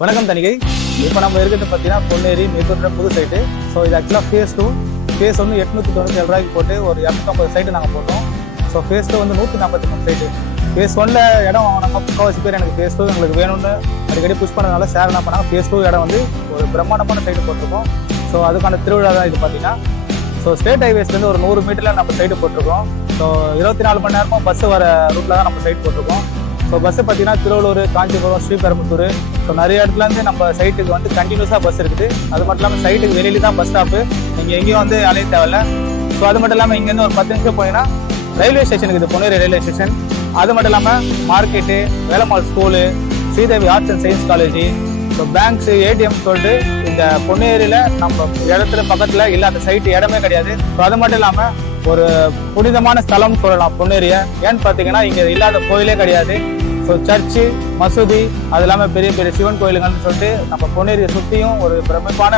வணக்கம் தணிகை. இப்போ நம்ம இருக்கிறது பார்த்தீங்கன்னா பொன்னேரி மேற்கொண்ட புது சைட்டு. ஸோ இது ஆக்சுவலாக ஃபேஸ் 2. ஃபேஸ் 1 897 ரூபாய்க்கு போட்டு ஒரு 250 சைட்டு நாங்கள் போட்டோம். ஸோ ஃபேஸ் 2 வந்து 143 சைட்டு. ஃபேஸ் 1 இடம் நம்ம முக்கால்வாசி பேர் எனக்கு ஃபேஸ் 2 எங்களுக்கு வேணும்னு அடிக்கடி புஷ் பண்ணதுனால ஷேர் என்ன பண்ணாங்க, ஃபேஸ் 2 இடம் வந்து ஒரு பிரம்மாண்டமான சைட்டு போட்டிருக்கோம். ஸோ அதுக்கான திருவிழா தான் இது பார்த்தீங்கன்னா. ஸோ ஸ்டேட் ஹைவேஸ்லேருந்து ஒரு 100 மீட்டரில் நம்ம சைட்டு போட்டிருக்கோம். ஸோ 24 மணி நேரமும் பஸ்ஸு வர ரூட்டில் தான் நம்ம சைட் போட்டிருக்கோம். ஸோ பஸ்ஸு பார்த்தீங்கன்னா திருவள்ளூர், காஞ்சிபுரம், ஸ்ரீபெரும்புத்தூர், ஸோ நிறைய இடத்துலேருந்து நம்ம சைட்டுக்கு வந்து கண்டினியூஸாக பஸ் இருக்குது. அது மட்டும் இல்லாமல் சைட்டுக்கு வெளியில தான் பஸ் ஸ்டாப்பு, நீங்கள் எங்கேயும் வந்து அலைய தேவையில்ல. ஸோ அது மட்டும் இல்லாமல் இங்கேருந்து ஒரு 10 நிமிஷம் போனீங்கன்னா ரயில்வே ஸ்டேஷனுக்கு, இது பொன்னேரி ரயில்வே ஸ்டேஷன். அது மட்டும் இல்லாமல் market, Velammal school, Sridevi arts and science college, so banks, ATM சொல்லிட்டு இந்த பொன்னேரியில் நம்ம இடத்துல பக்கத்தில் இல்லாத சைட்டு இடமே கிடையாது. ஸோ அது மட்டும் இல்லாமல் ஒரு புனிதமான ஸ்தலம் சொல்லலாம் பொன்னேரியை. ஏன்னு பார்த்தீங்கன்னா இங்கே இல்லாத கோயிலே கிடையாது. ஸோ சர்ச்சு, மசூதி, அது இல்லாமல் பெரிய பெரிய சிவன் கோயிலுங்கள்னு சொல்லிட்டு நம்ம பொன்னேரியை சுற்றியும் ஒரு பிரமிப்பான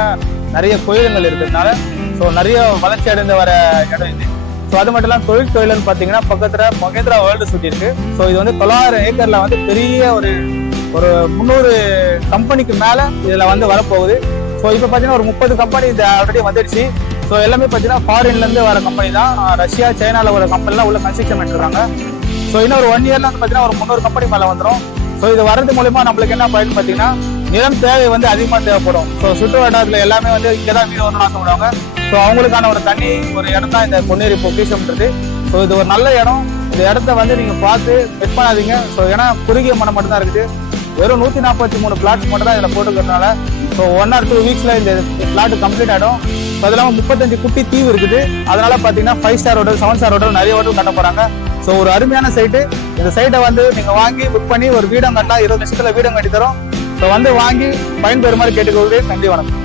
நிறைய கோயிலுங்கள் இருக்கிறதுனால ஸோ நிறைய வளர்ச்சி அடைந்து வர இடம் இது. ஸோ அது மட்டும் இல்லாமல் தொழில்னு பார்த்தீங்கன்னா பக்கத்தில் மகேந்திரா வேர்ல்டு சுற்றி இருக்கு. ஸோ இது வந்து 900 ஏக்கரில் வந்து பெரிய ஒரு 300 கம்பெனிக்கு மேலே இதில் வந்து வரப்போகுது. ஸோ இப்போ பார்த்தீங்கன்னா ஒரு 30 கம்பெனி இது ஆல்ரெடி வந்துடுச்சு. ஸோ எல்லாமே பார்த்தீங்கன்னா ஃபாரின்லேருந்து வர கம்பெனி தான். ரஷ்யா, சைனாவில் ஒரு கம்பெனிலாம் உள்ள கன்ஸ்ட்ரக்ஷன் பண்ணிட்டுருக்காங்க. ஸோ இன்னும் ஒரு 1 இயர்ல வந்து பார்த்தீங்கன்னா ஒரு 300 கம்பெனி மேலே வந்துடும். ஸோ இது வரது மூலமா நம்மளுக்கு என்ன பயன் பார்த்தீங்கன்னா, நிலம் தேவை வந்து அதிகமாக தேவைப்படும். ஸோ சுற்று வட்டாரத்தில் எல்லாமே வந்து இங்கே தான் வீடு வரணும்னு ஆசைப்படுவாங்க. ஸோ அவங்களுக்கான ஒரு தனி ஒரு இடம் தான் இந்த பொன்னேரி பொக்கிஷம்ன்றது. ஸோ இது ஒரு நல்ல இடம். இந்த இடத்த வந்து நீங்கள் பார்த்து மிஸ் பண்ணாதீங்க. ஸோ ஏன்னா குறுகிய மனம் மட்டும்தான் இருக்குது. வெறும் 143 பிளாட்ஸ் மட்டும் தான் இதில் போட்டுக்கிறதுனால ஸோ 1 or 2 வீக்ஸில் இந்த பிளாட் கம்ப்ளீட் ஆகிடும். ஸோ அது இல்லாமல் 35 குட்டி தீவு இருக்குது. அதனால பார்த்தீங்கன்னா 5 ஸ்டார் ஹோட்டல், 7 ஸ்டார் ஹோட்டல், நிறைய ஹோட்டல் கட்ட போகிறாங்க. ஸோ ஒரு அருமையான சைட்டு. இந்த சைட்டை வந்து நீங்கள் வாங்கி புக் பண்ணி ஒரு வீடம் கட்டலாம். 20 லட்சத்தில் வீடம் கட்டி தரோம். ஸோ வந்து வாங்கி பயன்பெறுமாறு கேட்டுக்கொள்கிறேன். நன்றி, வணக்கம்.